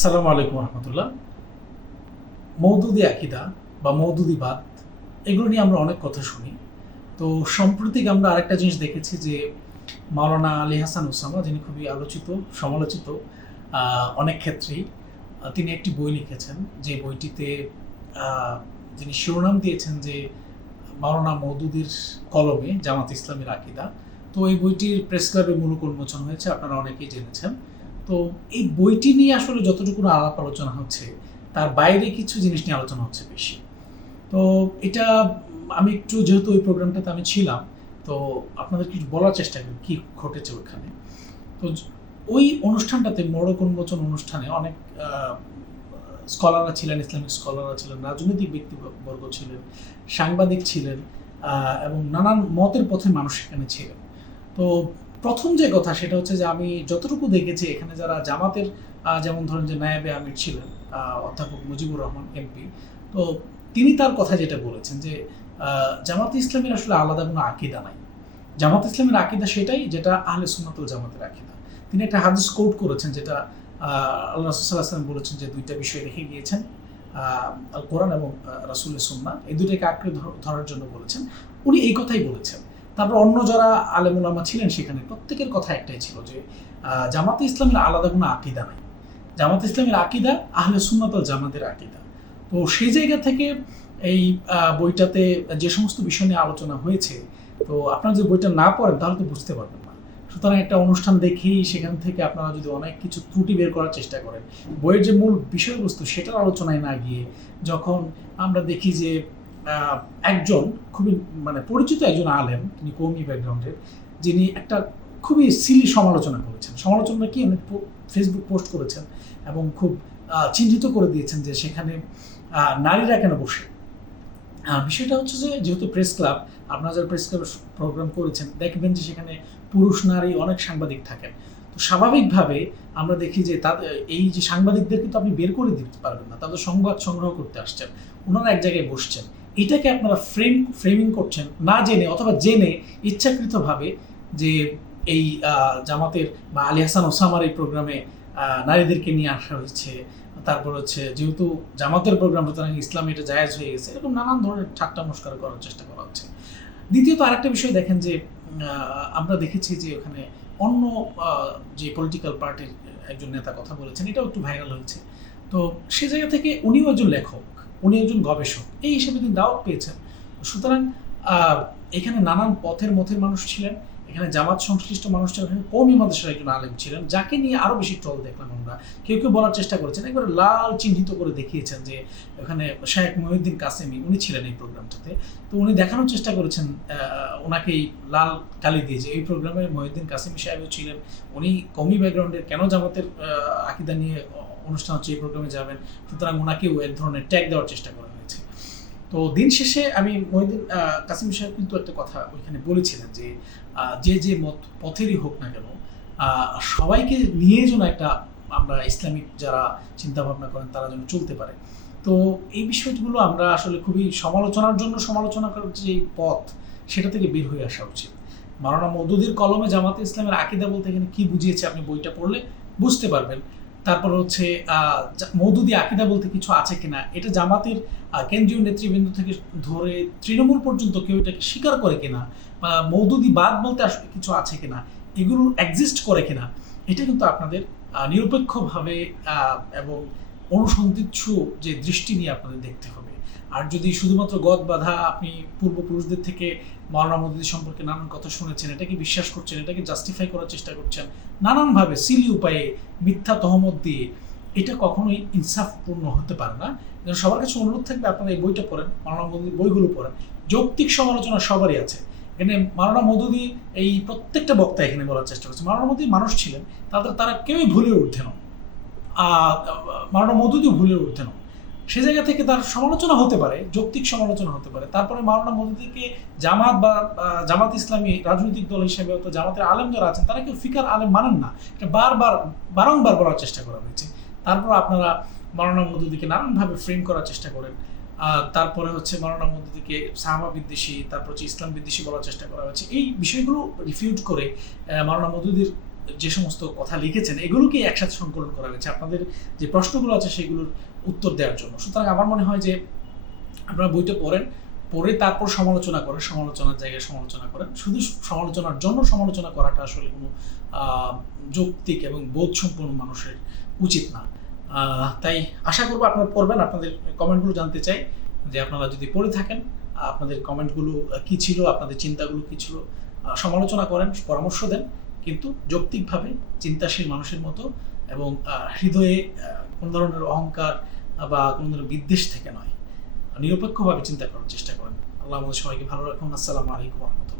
আসসালামু আলাইকুম রহমতুল্লাহ। মওদুদি আকিদা বা মওদুদিবাদ এগুলো নিয়ে আমরা অনেক কথা শুনি। তো সাম্প্রতিক আমরা আরেকটা জিনিস দেখেছি যে মাওলানা আলী হাসান ওসামা, যিনি খুবই আলোচিত সমালোচিত অনেক ক্ষেত্রেই, তিনি একটি বই লিখেছেন, যে বইটিতে যিনি শিরোনাম দিয়েছেন যে মাওলানা মওদুদির কলমে জামাত ইসলামের আকিদা। তো এই বইটির প্রেস ক্লাবে মূলক উন্মোচন হয়েছে, আপনারা অনেকেই জেনেছেন। তো এই বইটি নিয়ে আসলে যতটুকু আলাপ আলোচনা হচ্ছে, তার বাইরে কিছু জিনিস নিয়ে আলোচনা হচ্ছে বেশি। তো এটা আমি একটু, যেহেতু ওই প্রোগ্রামটাতে আমি ছিলাম, তো আপনাদের কিছু বলার চেষ্টা করি কী ঘটেছে ওখানে। তো ওই অনুষ্ঠানটাতে, মোড়ক উন্মোচন অনুষ্ঠানে অনেক স্কলাররা ছিলেন, ইসলামিক স্কলাররা ছিলেন, রাজনৈতিক ব্যক্তিবর্গ ছিলেন, সাংবাদিক ছিলেন, এবং নানান মতের পথের মানুষ সেখানে ছিলেন। তো প্রথম যে কথা সেটা হচ্ছে যে আমি যতটুকু দেখেছি এখানে যারা জামাতের, যেমন ধরেন যে নায়েবে আমির ছিলেন অধ্যাপক মুজিবুর রহমান এমপি, তো তিনি তার কথা যেটা বলেছেন যে জামাত ইসলামের আসলে আলাদা কোনো আকিদা নাই। জামাত ইসলামের আকিদা সেটাই যেটা আহলে সুন্নাত ওয়াল জামাতের আকিদা। তিনি একটা হাদিস কোট করেছেন, যেটা আল্লাহ রাসূল সাল্লাল্লাহু আলাইহি ওয়াসাল্লাম বলেছেন যে দুইটা বিষয় রেখে গিয়েছেন, আল কোরআন এবং রাসূলের সুন্নাহ, এই দুইটাকে আঁকড়ে ধরার জন্য বলেছেন। উনি এই কথাই বলেছেন। তারপর অন্য যারা আলেম উলামা ছিলেন সেখানে প্রত্যেকের কথা একটাই ছিল যে জামাতে ইসলামের আলাদা কোনো আকিদা নাই। জামাত ইসলামের আকিদা আহলে সুন্নাত ওয়াল জামাতের আকিদা। তো সেই জায়গা থেকে এই বইটাতে যে সমস্ত বিষয় নিয়ে আলোচনা হয়েছে, তো আপনারা যদি বইটা না পড়েন তাহলে তো বুঝতে পারবেন না। সুতরাং একটা অনুষ্ঠান দেখেই সেখান থেকে আপনারা যদি অনেক কিছু ত্রুটি বের করার চেষ্টা করেন, বইয়ের যে মূল বিষয়বস্তু সেটার আলোচনায় না গিয়ে, যখন আমরা দেখি যে একজন খুবই পরিচিত একজন আলেম, তিনি কওমি ব্যাকগ্রাউন্ডের, যিনি একটা খুবই সিলি সমালোচনা করেছেন। সমালোচনা কি, উনি ফেসবুক পোস্ট করেছেন এবং খুব চিহ্নিত করে দিয়েছেন যে সেখানে নারীরা কেন বসে। বিষয়টা হচ্ছে যে যেহেতু প্রেস ক্লাব, আপনারা যারা প্রেস ক্লাব প্রোগ্রাম করেছেন দেখবেন যে সেখানে পুরুষ নারী অনেক সাংবাদিক থাকেন। তো স্বাভাবিকভাবে আমরা দেখি যে তাদের এই যে সাংবাদিকদেরকে তো আপনি বের করে দিতে পারবেন না, তাদের সংবাদ সংগ্রহ করতে আসছেন, ওনারা এক জায়গায় বসছেন। এটাকে আপনারা ফ্রেমিং করছেন না জেনে অথবা জেনে ইচ্ছাকৃতভাবে, যে এই জামাতের বা আলী হাসান ওসামার এই প্রোগ্রামে নারীদেরকে নিয়ে আসা হয়েছে, তারপর হচ্ছে যেহেতু জামাতের প্রোগ্রাম, সুতরাং ইসলাম এটা জায়েজ হয়ে গেছে, এরকম নানান ধরনের ঠাট্টা মস্করা করার চেষ্টা করা হচ্ছে। দ্বিতীয়ত আরেকটা বিষয় দেখেন যে আমরা দেখেছি যে ওখানে অন্য যে পলিটিক্যাল পার্টির একজন নেতা কথা বলেছেন, এটাও একটু ভাইরাল হয়েছে। তো সে জায়গা থেকে উনিও একজন লেখক, উনি একজন গবেষক, এই হিসেবে তিনি দাওয়াত পেয়েছেন। সুতরাং এখানে নানান পথের মথের মানুষ ছিলেন, এখানে জামাত সংশ্লিষ্ট মানুষ ছিলেন, এখানে কওমি মাদ্রাসার একজন আলেম ছিলেন, যাকে নিয়ে আরও বেশি ট্রল দেখলাম আমরা। কেউ কেউ বলার চেষ্টা করেছেন, একবার লাল চিহ্নিত করে দেখিয়েছেন যে ওখানে শায়েখ মহিউদ্দিন কাসেমি, উনি ছিলেন এই প্রোগ্রামটাতে। তো উনি দেখানোর চেষ্টা করেছেন ওনাকেই লাল কালি দিয়ে, যে এই প্রোগ্রামে মহিউদ্দিন কাসেমি সাহেবও ছিলেন, উনি কওমি ব্যাকগ্রাউন্ডের, কেন জামাতের আকিদা নিয়ে অনুষ্ঠান হচ্ছে এই প্রোগ্রামে যাবেন, সুতরাং ওনাকেও এক ধরনের ট্যাগ দেওয়ার চেষ্টা করা হয়েছে। তো দিন শেষে আমি মহিউদ্দিন কাসেমি সাহেব কিন্তু একটা কথা ওইখানে বলেছিলেন যে যে পথেরই হোক না কেন, সবাইকে নিয়ে যেন একটা আমরা ইসলামিক যারা চিন্তা ভাবনা করেন তারা যেন চলতে পারে। তো এই বিষয়গুলো আমরা আসলে খুবই সমালোচনার জন্য সমালোচনা করার যে পথ, সেটা থেকে বের হয়ে আসা উচিত। মাওলানা মওদুদির কলমে জামাতে ইসলামের আকিদা বলতে এখানে কি বুঝিয়েছে আপনি বইটা পড়লে বুঝতে পারবেন। তারপর হচ্ছে মওদুদি আকিদা বলতে কিছু আছে কিনা, এটা জামাতের কেন্দ্রীয় নেতৃবৃন্দ থেকে ধরে তৃণমূল পর্যন্ত কেউ এটাকে স্বীকার করে কিনা, বা মওদুদিবাদ বলতে আসলে কিছু আছে কিনা, এগুলো এক্সিস্ট করে কিনা, এটা কিন্তু আপনাদের নিরপেক্ষভাবে এবং অনুসন্ধিৎসু যে দৃষ্টি নিয়ে আপনাদের দেখতে হবে। আর যদি শুধুমাত্র গদ বাঁধা আপনি পূর্বপুরুষদের থেকে মাওলানা মওদুদি সম্পর্কে নানান কথা শুনেছেন, এটাকে বিশ্বাস করছেন, এটাকে জাস্টিফাই করার চেষ্টা করছেন নানানভাবে সিলি উপায়ে, মিথ্যা তহমত দিয়ে, এটা কখনোই ইনসাফপূর্ণ হতে পারে না। সবার কাছে অনুরোধ থাকবে আপনারা এই বইটা পড়েন, মাওলানা মওদুদির বইগুলো পড়েন। যৌক্তিক সমালোচনা সবারই আছে এখানে। মাওলানা মওদুদি এই প্রত্যেকটা বক্তা এখানে বলার চেষ্টা করছে, মাওলানা মওদুদি মানুষ ছিলেন, তারা কেউই ভুলের ঊর্ধ্বে নন, মাওলানা মওদুদিও ভুলের ঊর্ধ্বে নন। সে জায়গা থেকে তার সমালোচনা হতে পারে, যৌক্তিক সমালোচনা হতে পারে। তারপরে মাওলানা মওদুদিকে জামাত বা জামাত ইসলামী রাজনৈতিক দল হিসেবে, অথবা জামাতের আলেম যারা আছেন তারা কেউ ফিকার আলেম মানেন না, এটা বারংবার বলার চেষ্টা করা হয়েছে। তারপর আপনারা মাওলানা মওদুদিকে নানানভাবে ফ্রেম করার চেষ্টা করেন। তারপরে হচ্ছে মাওলানা মওদুদিকে সাহাবা বিদ্বেষী, তারপর হচ্ছে ইসলাম বিদ্বেষী বলার চেষ্টা করা হয়েছে। এই বিষয়গুলো রিফিউট করে মাওলানা মওদুদির যে সমস্ত কথা লিখেছেন এগুলোকে একসাথে সংকলন করা হয়েছে আপনাদের যে প্রশ্নগুলো আছে সেগুলোর উত্তর দেওয়ার জন্য। সুতরাং আমার মনে হয় যে আপনারা বইটা পড়ে তারপর সমালোচনা করেন, সমালোচনার জায়গায় সমালোচনা করেন। শুধু সমালোচনার জন্য সমালোচনা করাটা আসলে কোনো যৌক্তিক এবং বোধসম্পন্ন মানুষের উচিত না। তাই আশা করবো আপনারা পড়বেন। আপনাদের কমেন্টগুলো জানতে চাই যে আপনারা যদি পড়ে থাকেন আপনাদের কমেন্টগুলো কী ছিল, আপনাদের চিন্তাগুলো কী ছিল। সমালোচনা করেন, পরামর্শ দেন, কিন্তু যৌক্তিকভাবে চিন্তাশীল মানুষের মতো এবং হৃদয়ে কোনো ধরনের অহংকার বা কোনো ধরনের বিদ্বেষ থেকে নয়, নিরপেক্ষভাবে চিন্তা করার চেষ্টা করেন। আল্লাহ আমাদের সবাইকে ভালো রাখুন। আসসালামু আলাইকুম ওয়া রাহমাতুল্লাহ।